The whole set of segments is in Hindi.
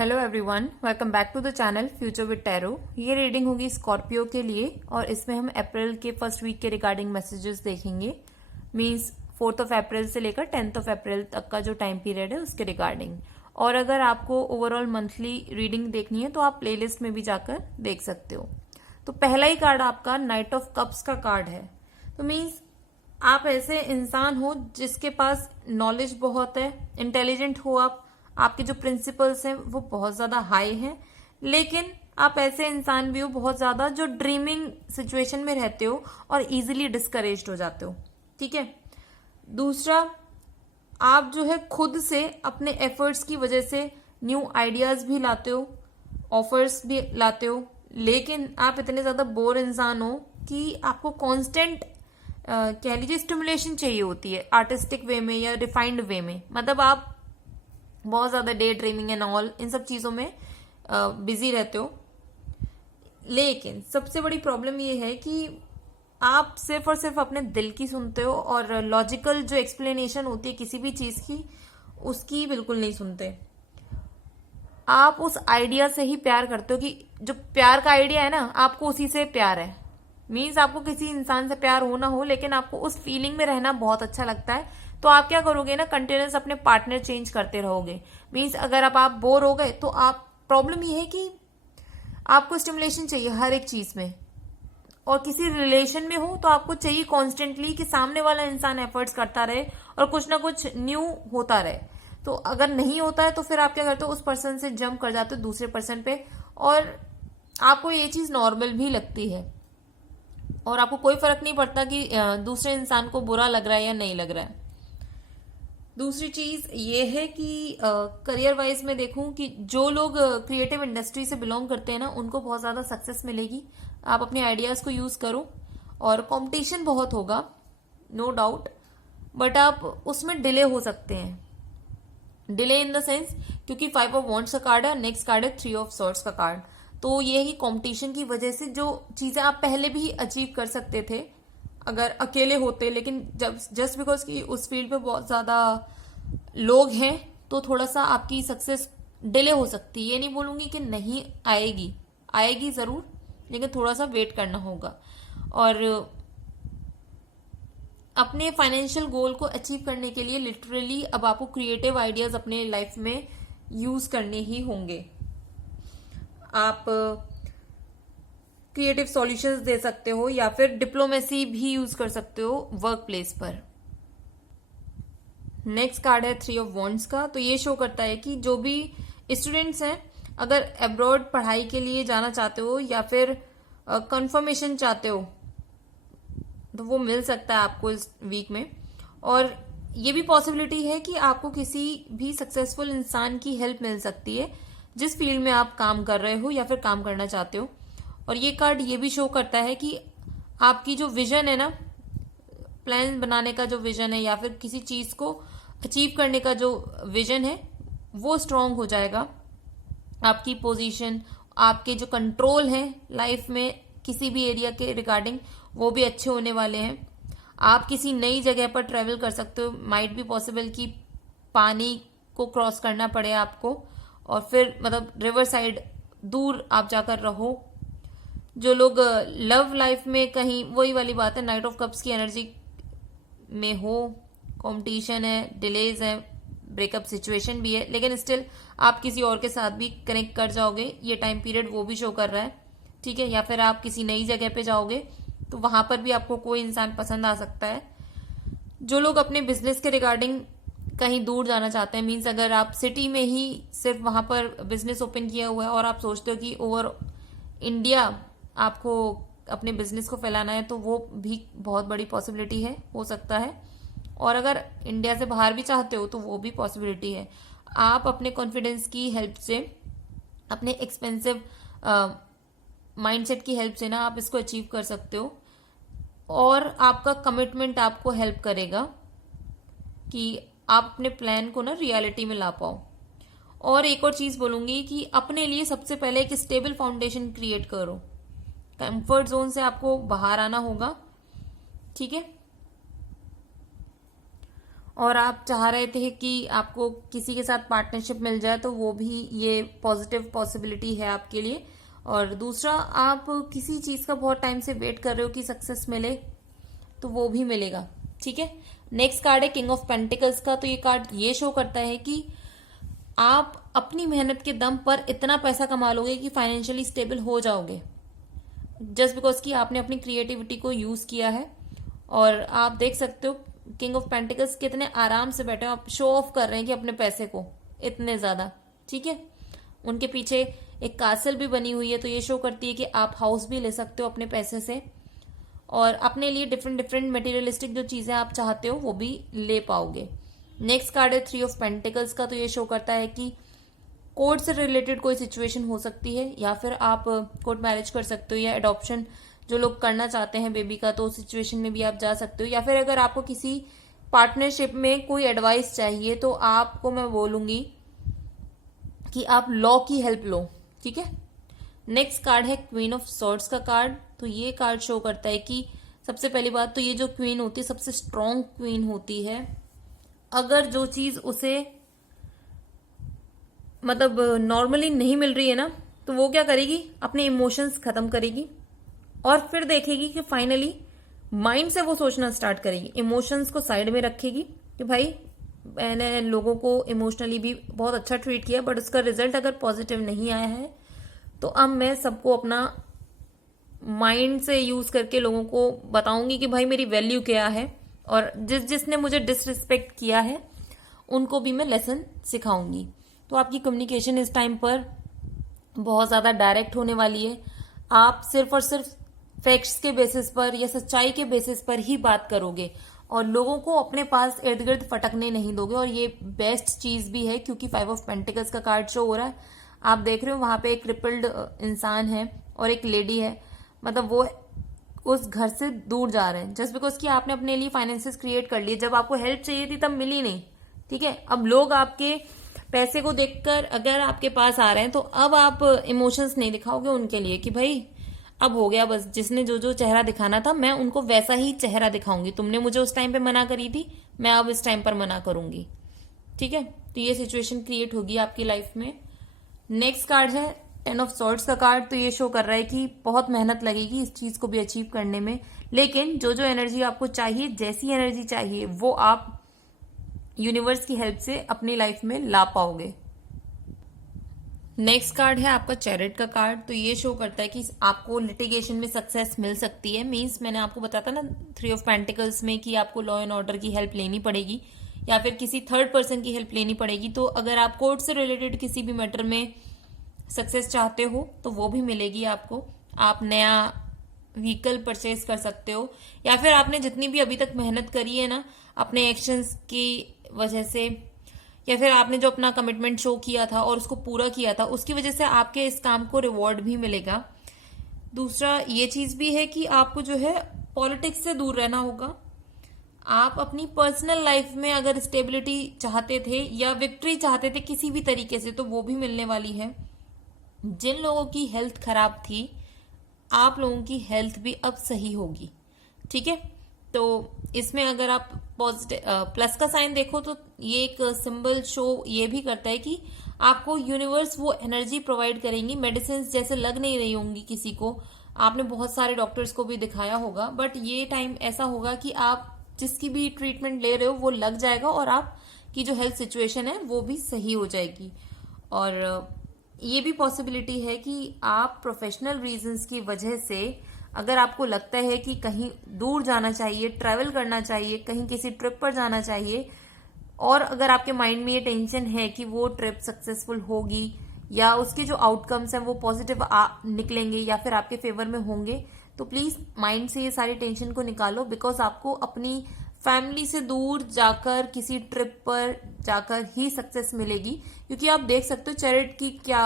Hello everyone, welcome back to the channel future with tarot. ये रीडिंग होगी स्कॉर्पियो के लिए और इसमें हम अप्रैल के फर्स्ट वीक के रिगार्डिंग मैसेजेस देखेंगे। मींस 4th ऑफ अप्रैल से लेकर 10th ऑफ अप्रैल तक का जो टाइम पीरियड है उसके रिगार्डिंग। और अगर आपको ओवरऑल मंथली रीडिंग देखनी है तो आप प्लेलिस्ट में भी जाकर देख सकते हो। तो पहला ही कार्ड आपका नाइट ऑफ कप्स का कार्ड है। तो मीन्स आप ऐसे इंसान हो जिसके पास नॉलेज बहुत है, इंटेलिजेंट हो आप, आपके जो प्रिंसिपल्स हैं वो बहुत ज्यादा हाई हैं, लेकिन आप ऐसे इंसान भी हो बहुत ज्यादा जो ड्रीमिंग सिचुएशन में रहते हो और इजीली डिस्करेज्ड हो जाते हो। ठीक है। दूसरा, आप जो है खुद से अपने एफर्ट्स की वजह से न्यू आइडियाज भी लाते हो, ऑफर्स भी लाते हो, लेकिन आप इतने ज्यादा बोर इंसान हो कि आपको कांस्टेंट कह लीजिए स्टिमुलेशन चाहिए होती है, आर्टिस्टिक वे में या रिफाइंड वे में। मतलब आप बहुत ज्यादा day dreaming and all in सब चीजों में बिजी रहते हो। लेकिन सबसे बड़ी प्रॉब्लम ये है कि आप सिर्फ और सिर्फ अपने दिल की सुनते हो और लॉजिकल जो एक्सप्लेनेशन होती है किसी भी चीज की उसकी बिल्कुल नहीं सुनते। आप उस आइडिया से ही प्यार करते हो कि जो प्यार का आइडिया है ना, आपको उसी से प्यार है। मीन्स आपको किसी इंसान से प्यार हो ना हो, लेकिन आपको उस फीलिंग में रहना बहुत अच्छा लगता है। तो आप क्या करोगे ना, कंटिन्यूस अपने पार्टनर चेंज करते रहोगे। मीन्स अगर आप बोर हो गए तो आप, प्रॉब्लम ये है कि आपको स्टिमुलेशन चाहिए हर एक चीज में, और किसी रिलेशन में हो तो आपको चाहिए कॉन्स्टेंटली कि सामने वाला इंसान एफर्ट्स करता रहे और कुछ ना कुछ न्यू होता रहे। तो अगर नहीं होता है तो फिर आप क्या करते हो, उस पर्सन से जंप कर जाते हो दूसरे पर्सन पे, और आपको ये चीज नॉर्मल भी लगती है और आपको कोई फर्क नहीं पड़ता कि दूसरे इंसान को बुरा लग रहा है या नहीं लग रहा है। दूसरी चीज ये है कि करियर वाइज में देखूं कि जो लोग क्रिएटिव इंडस्ट्री से बिलोंग करते हैं ना, उनको बहुत ज्यादा सक्सेस मिलेगी। आप अपने आइडियाज को यूज करो और कंपटीशन बहुत होगा, नो डाउट, बट आप उसमें डिले हो सकते हैं। डिले इन द सेंस, क्योंकि 5 ऑफ वॉन्ट्स का कार्ड है, नेक्स्ट कार्ड है 3 ऑफ सॉर्ड्स का कार्ड। तो ये है कि कंपटीशन की वजह से जो चीजें आप पहले भी अचीव कर सकते थे अगर अकेले होते, लेकिन जब जस्ट बिकॉज कि उस फील्ड पे बहुत ज्यादा लोग हैं तो थोड़ा सा आपकी सक्सेस डिले हो सकती है। ये नहीं बोलूंगी कि नहीं आएगी, आएगी जरूर, लेकिन थोड़ा सा वेट करना होगा। और अपने फाइनेंशियल गोल को अचीव करने के लिए लिटरली अब आपको क्रिएटिव आइडियाज अपने लाइफ में यूज करने ही होंगे। आप क्रिएटिव सॉल्यूशंस दे सकते हो या फिर डिप्लोमेसी भी यूज कर सकते हो वर्क प्लेस पर। नेक्स्ट कार्ड है 3 ऑफ वॉन्ड्स का। तो ये शो करता है कि जो भी स्टूडेंट्स हैं, अगर अब्रॉड पढ़ाई के लिए जाना चाहते हो या फिर कंफर्मेशन चाहते हो तो वो मिल सकता है आपको इस वीक में। और ये भी पॉसिबिलिटी है कि आपको किसी भी सक्सेसफुल इंसान की हेल्प मिल सकती है जिस फील्ड में आप काम कर रहे हो या फिर काम करना चाहते हो। और ये कार्ड ये भी शो करता है कि आपकी जो विजन है ना, प्लान बनाने का जो विजन है या फिर किसी चीज को अचीव करने का जो विजन है वो स्ट्रांग हो जाएगा। आपकी पोजीशन, आपके जो कंट्रोल है लाइफ में किसी भी एरिया के रिगार्डिंग, वो भी अच्छे होने वाले हैं। आप किसी नई जगह पर ट्रेवल कर सकते हो, माइट बी पॉसिबल कि पानी को क्रॉस करना पड़े आपको, और फिर मतलब रिवर साइड दूर आप जाकर रहो। जो लोग लव लाइफ में कहीं, वही वाली बात है, नाइट ऑफ कप्स की एनर्जी में हो, कंपटीशन है, डिलेज है, ब्रेकअप सिचुएशन भी है, लेकिन स्टिल आप किसी और के साथ भी कनेक्ट कर जाओगे, ये टाइम पीरियड वो भी शो कर रहा है। ठीक है। या फिर आप किसी नई जगह पे जाओगे तो वहां पर भी आपको कोई इंसान पसंद आ सकता है। जो लोग अपने बिजनेस के रिगार्डिंग कहीं दूर जाना चाहते हैं, मीन्स अगर आप सिटी में ही सिर्फ वहां पर बिजनेस ओपन किया हुआ है और आप सोचते हो कि ओवर इंडिया आपको अपने बिजनेस को फैलाना है, तो वो भी बहुत बड़ी पॉसिबिलिटी है, हो सकता है। और अगर इंडिया से बाहर भी चाहते हो तो वो भी पॉसिबिलिटी है। आप अपने कॉन्फिडेंस की हेल्प से, अपने एक्सपेंसिव माइंडसेट की हेल्प से ना आप इसको अचीव कर सकते हो। और आपका कमिटमेंट आपको हेल्प करेगा कि आप अपने प्लान को ना रियलिटी में ला पाओ। और एक और चीज बोलूंगी कि अपने लिए सबसे पहले एक स्टेबल फाउंडेशन क्रिएट करो। कंफर्ट जोन से आपको बाहर आना होगा। ठीक है। और आप चाह रहे थे कि आपको किसी के साथ पार्टनरशिप मिल जाए, तो वो भी ये पॉजिटिव पॉसिबिलिटी है आपके लिए। और दूसरा, आप किसी चीज का बहुत टाइम से वेट कर रहे हो कि सक्सेस मिले, तो वो भी मिलेगा। ठीक है, नेक्स्ट कार्ड है किंग ऑफ पेंटिकल्स का। तो ये कार्ड ये शो करता है कि आप अपनी मेहनत के दम पर इतना पैसा कमा लोगे कि फाइनेंशियली स्टेबल हो जाओगे, जस्ट बिकॉज कि आपने अपनी क्रिएटिविटी को यूज किया है। और आप देख सकते हो किंग ऑफ पेंटिकल्स कितने आराम से बैठे हो, आप शो ऑफ कर रहे हैं कि अपने पैसे को इतने ज्यादा। ठीक है, उनके पीछे एक कासल भी बनी हुई है, तो ये शो करती है कि आप हाउस भी ले सकते हो अपने पैसे से, और अपने लिए डिफरेंट डिफरेंट मटेरियलिस्टिक जो चीजें आप चाहते हो वो भी ले पाओगे। नेक्स्ट कार्ड है थ्री ऑफ पेंटिकल्स का। तो ये शो करता है कि कोर्ट से रिलेटेड कोई सिचुएशन हो सकती है, या फिर आप कोर्ट मैरिज कर सकते हो, या एडॉप्शन जो लोग करना चाहते हैं बेबी का, तो उस सिचुएशन में भी आप जा सकते हो। या फिर अगर आपको किसी पार्टनरशिप में कोई एडवाइस चाहिए, तो आपको मैं बोलूंगी कि आप लॉ की हेल्प लो। ठीक है, नेक्स्ट कार्ड है क्वीन ऑफ सॉर्ड्स का कार्ड। तो ये कार्ड शो करता है कि सबसे पहली बात तो ये जो क्वीन होती है सबसे स्ट्रॉन्ग क्वीन होती है। अगर जो चीज उसे मतलब नॉर्मली नहीं मिल रही है ना, तो वो क्या करेगी, अपने इमोशंस खत्म करेगी और फिर देखेगी कि फाइनली माइंड से वो सोचना स्टार्ट करेगी। इमोशंस को साइड में रखेगी कि भाई मैंने लोगों को इमोशनली भी बहुत अच्छा ट्रीट किया, बट उसका रिजल्ट अगर पॉजिटिव नहीं आया है, तो अब मैं सबको अपना माइंड से यूज करके लोगों को बताऊंगी कि भाई मेरी वैल्यू क्या है, और जिसने मुझे डिसरिस्पेक्ट किया है उनको भी मैं लेसन सिखाऊंगी। तो आपकी कम्युनिकेशन इस टाइम पर बहुत ज्यादा डायरेक्ट होने वाली है। आप सिर्फ और सिर्फ फैक्ट्स के बेसिस पर या सच्चाई के बेसिस पर ही बात करोगे, और लोगों को अपने पास इर्द गिर्द फटकने नहीं दोगे। और ये बेस्ट चीज भी है, क्योंकि फाइव ऑफ पेंटिकल्स का कार्ड शो हो रहा है। आप देख रहे हो वहां पे एक क्रिपल्ड इंसान है और एक लेडी है, मतलब वो उस घर से दूर जा रहे हैं जस्ट बिकॉज कि आपने अपने लिए फाइनेंसेस क्रिएट कर लिए। जब आपको हेल्प चाहिए थी तब मिली नहीं। ठीक है, अब लोग आपके पैसे को देखकर अगर आपके पास आ रहे हैं, तो अब आप इमोशंस नहीं दिखाओगे उनके लिए कि भाई अब हो गया, बस जिसने जो जो चेहरा दिखाना था मैं उनको वैसा ही चेहरा दिखाऊंगी। तुमने मुझे उस टाइम पे मना करी थी, मैं अब इस टाइम पर मना करूंगी। ठीक है, तो ये सिचुएशन क्रिएट होगी आपकी लाइफ में। नेक्स्ट कार्ड है टेन ऑफ सॉर्ड्स का कार्ड। तो ये शो कर रहा है कि बहुत मेहनत लगेगी इस चीज को भी अचीव करने में, लेकिन जो जो एनर्जी आपको चाहिए, जैसी एनर्जी चाहिए, वो आप यूनिवर्स की हेल्प से अपनी लाइफ में ला पाओगे। नेक्स्ट कार्ड है आपका चैरिट का कार्ड। तो ये शो करता है कि आपको लिटिगेशन में सक्सेस मिल सकती है। मीन्स मैंने आपको बताया था ना थ्री ऑफ पेंटिकल्स में कि आपको लॉ एंड ऑर्डर की हेल्प लेनी पड़ेगी या फिर किसी थर्ड पर्सन की हेल्प लेनी पड़ेगी। तो अगर आप कोर्ट से रिलेटेड किसी भी मैटर में सक्सेस चाहते हो तो वो भी मिलेगी आपको। आप नया व्हीकल परचेज कर सकते हो, या फिर आपने जितनी भी अभी तक मेहनत करी है ना अपने एक्शंस की वजह से, या फिर आपने जो अपना कमिटमेंट शो किया था और उसको पूरा किया था, उसकी वजह से आपके इस काम को रिवॉर्ड भी मिलेगा। दूसरा ये चीज भी है कि आपको जो है पॉलिटिक्स से दूर रहना होगा। आप अपनी पर्सनल लाइफ में अगर स्टेबिलिटी चाहते थे या विक्ट्री चाहते थे किसी भी तरीके से, तो वो भी मिलने वाली है। जिन लोगों की हेल्थ खराब थी, आप लोगों की हेल्थ भी अब सही होगी। ठीक है, तो इसमें अगर आप पॉजिटिव प्लस का साइन देखो तो ये एक सिंबल शो ये भी करता है कि आपको यूनिवर्स वो एनर्जी प्रोवाइड करेंगी। मेडिसिन जैसे लग नहीं रही होंगी किसी को, आपने बहुत सारे डॉक्टर्स को भी दिखाया होगा, बट ये टाइम ऐसा होगा कि आप जिसकी भी ट्रीटमेंट ले रहे हो वो लग जाएगा और आपकी जो हेल्थ सिचुएशन है वो भी सही हो जाएगी। और ये भी पॉसिबिलिटी है कि आप प्रोफेशनल रीजंस की वजह से अगर आपको लगता है कि कहीं दूर जाना चाहिए, ट्रैवल करना चाहिए, कहीं किसी ट्रिप पर जाना चाहिए, और अगर आपके माइंड में ये टेंशन है कि वो ट्रिप सक्सेसफुल होगी या उसके जो आउटकम्स हैं वो पॉजिटिव निकलेंगे या फिर आपके फेवर में होंगे, तो प्लीज माइंड से ये सारी टेंशन को निकालो। बिकॉज आपको अपनी फैमिली से दूर जाकर किसी ट्रिप पर जाकर ही सक्सेस मिलेगी। क्योंकि आप देख सकते हो चैरिट की क्या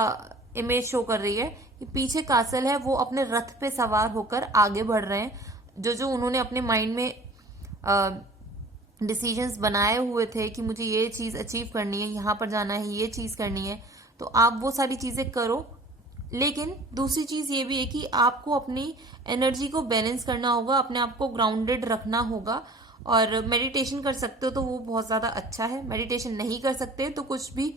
इमेज शो कर रही है कि पीछे कासल है, वो अपने रथ पे सवार होकर आगे बढ़ रहे हैं। जो जो उन्होंने अपने माइंड में डिसीजंस बनाए हुए थे कि मुझे ये चीज अचीव करनी है, यहाँ पर जाना है, ये चीज करनी है, तो आप वो सारी चीजें करो। लेकिन दूसरी चीज ये भी है कि आपको अपनी एनर्जी को बैलेंस करना होगा, अपने आप को ग्राउंडेड रखना होगा और मेडिटेशन कर सकते हो तो वो बहुत ज्यादा अच्छा है। मेडिटेशन नहीं कर सकते तो कुछ भी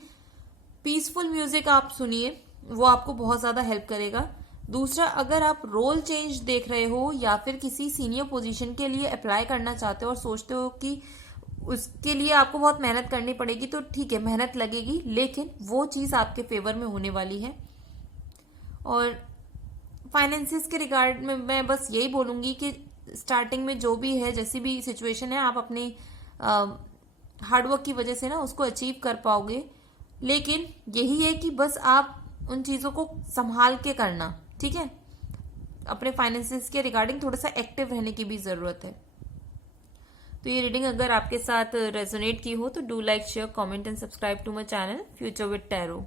पीसफुल म्यूजिक आप सुनिए, वो आपको बहुत ज्यादा हेल्प करेगा। दूसरा, अगर आप रोल चेंज देख रहे हो या फिर किसी सीनियर पोजीशन के लिए अप्लाई करना चाहते हो और सोचते हो कि उसके लिए आपको बहुत मेहनत करनी पड़ेगी, तो ठीक है, मेहनत लगेगी, लेकिन वो चीज आपके फेवर में होने वाली है। और फाइनेंसिस के रिगार्ड में मैं बस यही बोलूंगी कि स्टार्टिंग में जो भी है, जैसी भी सिचुएशन है, आप अपनी हार्डवर्क की वजह से ना उसको अचीव कर पाओगे। लेकिन यही है कि बस आप उन चीजों को संभाल के करना, ठीक है। अपने फाइनेंसिस के रिगार्डिंग थोड़ा सा एक्टिव रहने की भी जरूरत है। तो ये रीडिंग अगर आपके साथ रेजोनेट की हो तो do like, share, comment and subscribe to my channel future with tarot.